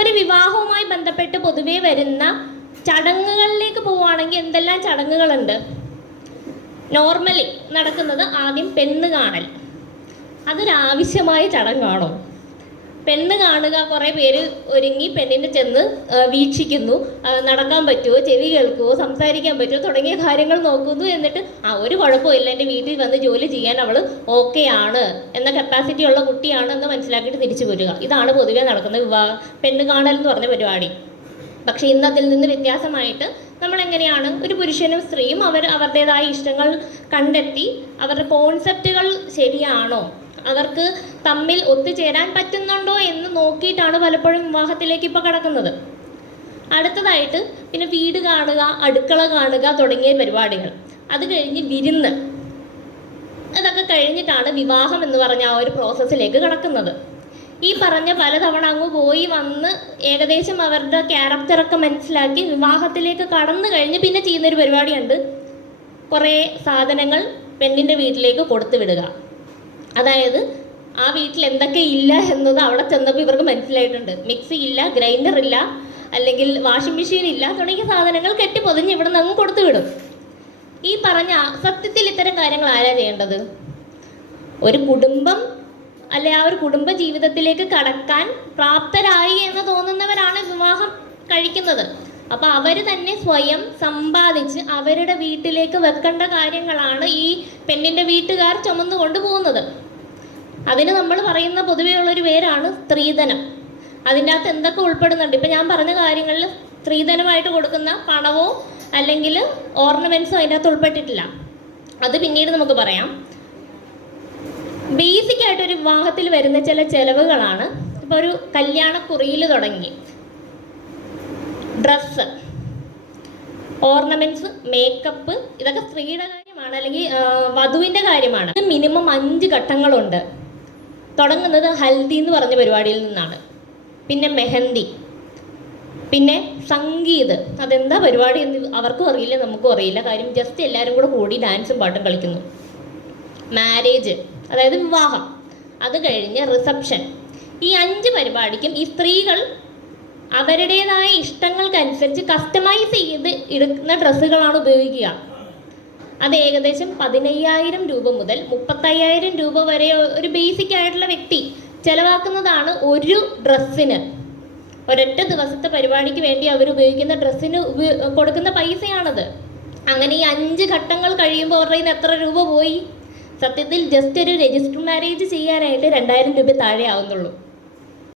ഒരു വിവാഹവുമായി ബന്ധപ്പെട്ട് പൊതുവേ വരുന്ന ചടങ്ങുകളിലേക്ക് പോവുകയാണെങ്കിൽ എന്തെല്ലാം ചടങ്ങുകളുണ്ട്? നോർമലി നടക്കുന്നത് ആദ്യം പെണ്ണ് കാണൽ. അതൊരാവശ്യമായ ചടങ്ങാണോ? പെണ്ണ് കാണുക, കുറേ പേര് ഒരുങ്ങി പെണ്ണിനെ ചെന്ന് വീക്ഷിക്കുന്നു, നടക്കാൻ പറ്റുമോ, ചെവി കേൾക്കുമോ, സംസാരിക്കാൻ പറ്റുമോ തുടങ്ങിയ കാര്യങ്ങൾ നോക്കുന്നു. എന്നിട്ട് ഒരു കുഴപ്പമില്ല, എൻ്റെ വീട്ടിൽ വന്ന് ജോലി ചെയ്യാൻ അവൾ ഓക്കെ ആണ് എന്ന കപ്പാസിറ്റി ഉള്ള കുട്ടിയാണ് എന്ന് മനസ്സിലാക്കിയിട്ട് തിരിച്ചു വരിക. ഇതാണ് പൊതുവെ നടക്കുന്ന പെണ്ണ് കാണൽ എന്ന് പറഞ്ഞ പരിപാടി. പക്ഷെ ഇന്ന് അതിൽ നിന്ന് വ്യത്യാസമായിട്ട് നമ്മൾ എങ്ങനെയാണ് ഒരു പുരുഷനും സ്ത്രീയും അവരുടേതായ ഇഷ്ടങ്ങൾ കണ്ടെത്തി അവരുടെ കോൺസെപ്റ്റുകൾ ശരിയാണോ, അവർക്ക് തമ്മിൽ ഒത്തുചേരാൻ പറ്റുന്നുണ്ടോ എന്ന് നോക്കിയിട്ടാണ് പലപ്പോഴും വിവാഹത്തിലേക്ക് ഇപ്പോൾ കടക്കുന്നത്. അടുത്തതായിട്ട് പിന്നെ വീട് കാണുക, അടുക്കള കാണുക തുടങ്ങിയ പരിപാടികൾ. അത് കഴിഞ്ഞ് വിരുന്ന്. അതൊക്കെ കഴിഞ്ഞിട്ടാണ് വിവാഹം എന്ന് പറഞ്ഞ ആ ഒരു പ്രോസസ്സിലേക്ക് കടക്കുന്നത്. ഈ പറഞ്ഞ പലതവണ അങ്ങ് പോയി വന്ന് ഏകദേശം അവരുടെ ക്യാരക്ടറൊക്കെ മനസ്സിലാക്കി വിവാഹത്തിലേക്ക് കടന്നു കഴിഞ്ഞ് പിന്നെ ചെയ്യുന്നൊരു പരിപാടിയുണ്ട്, കുറേ സാധനങ്ങൾ പെണ്ണിൻ്റെ വീട്ടിലേക്ക് കൊടുത്തു വിടുക. അതായത് ആ വീട്ടിൽ എന്തൊക്കെ ഇല്ല എന്നത് അവിടെ ചെന്നപ്പോൾ ഇവർക്ക് മനസ്സിലായിട്ടുണ്ട്. മിക്സി ഇല്ല, ഗ്രൈൻഡർ ഇല്ല, അല്ലെങ്കിൽ വാഷിംഗ് മെഷീൻ ഇല്ല തുടങ്ങിയ സാധനങ്ങൾ കെട്ടിപ്പൊതിഞ്ഞ് ഇവിടെ നിന്ന് അങ്ങ് കൊടുത്തു വിടും. ഈ പറഞ്ഞ സത്യത്തിൽ ഇത്തരം കാര്യങ്ങൾ ആരാ ചെയ്യേണ്ടത്? ഒരു കുടുംബം അല്ലെ ആ ഒരു കുടുംബ ജീവിതത്തിലേക്ക് കടക്കാൻ പ്രാപ്തരായി എന്ന് തോന്നുന്നവരാണ് വിവാഹം കഴിക്കുന്നത്. അപ്പോൾ അവർ തന്നെ സ്വയം സമ്പാദിച്ച് അവരുടെ വീട്ടിലേക്ക് വെക്കേണ്ട കാര്യങ്ങളാണ് ഈ പെണ്ണിൻ്റെ വീട്ടുകാർ ചുമന്നു കൊണ്ടുപോകുന്നത്. അതിന് നമ്മൾ പറയുന്ന പൊതുവെയുള്ളൊരു പേരാണ് സ്ത്രീധനം. അതിൻ്റെ അകത്ത് എന്തൊക്കെ ഉൾപ്പെടുന്നുണ്ട്? ഇപ്പം ഞാൻ പറഞ്ഞ കാര്യങ്ങളിൽ സ്ത്രീധനമായിട്ട് കൊടുക്കുന്ന പണവോ അല്ലെങ്കിൽ ഓർണമെൻറ്റ്സോ അതിൻ്റെ അകത്ത് ഉൾപ്പെട്ടിട്ടില്ല. അത് പിന്നീട് നമുക്ക് പറയാം. ബേസിക് ആയിട്ട് ഒരു വിവാഹത്തിൽ വരുന്ന ചില ചെലവുകളാണ്. ഇപ്പോൾ ഒരു കല്യാണക്കുറിയിൽ തുടങ്ങി ഡ്രസ്സ്, ഓർണമെന്റ്സ്, മേക്കപ്പ്, ഇതൊക്കെ സ്ത്രീയുടെ കാര്യമാണ്, അല്ലെങ്കിൽ വധുവിൻ്റെ കാര്യമാണ്. മിനിമം 5 ഘട്ടങ്ങളുണ്ട്. തുടങ്ങുന്നത് ഹൽദി എന്ന് പറഞ്ഞ പരിപാടിയിൽ നിന്നാണ്. പിന്നെ മെഹന്തി, പിന്നെ സംഗീത്. അതെന്താ പരിപാടി എന്ന് അവർക്കും അറിയില്ല, നമുക്കും അറിയില്ല. കാര്യം ജസ്റ്റ് എല്ലാവരും കൂടെ കൂടി ഡാൻസും പാട്ടും കളിക്കുന്നു. മാരേജ്, അതായത് വിവാഹം. അത് കഴിഞ്ഞ് റിസപ്ഷൻ. ഈ 5 പരിപാടിക്കും ഈ സ്ത്രീകൾ അവരുടേതായ ഇഷ്ടങ്ങൾക്കനുസരിച്ച് കസ്റ്റമൈസ് ചെയ്ത് എടുക്കുന്ന ഡ്രസ്സുകളാണ് ഉപയോഗിക്കുക. അത് ഏകദേശം 15,000 രൂപ മുതൽ 35,000 രൂപ വരെ ഒരു ബേസിക് ആയിട്ടുള്ള വ്യക്തി ചിലവാക്കുന്നതാണ് ഒരു ഡ്രസ്സിന്. ഒരൊറ്റ ദിവസത്തെ പരിപാടിക്ക് വേണ്ടി അവർ ഉപയോഗിക്കുന്ന ഡ്രസ്സിന് കൊടുക്കുന്ന പൈസയാണത്. അങ്ങനെ ഈ 5 ഘട്ടങ്ങൾ കഴിയുമ്പോൾ അവരുടെ കയ്യിൽ നിന്ന് എത്ര രൂപ പോയി? സത്യത്തിൽ ജസ്റ്റ് ഒരു രജിസ്റ്റർ മാരേജ് ചെയ്യാനായിട്ട് 2,000 രൂപ താഴെ ആവുന്നുള്ളൂ.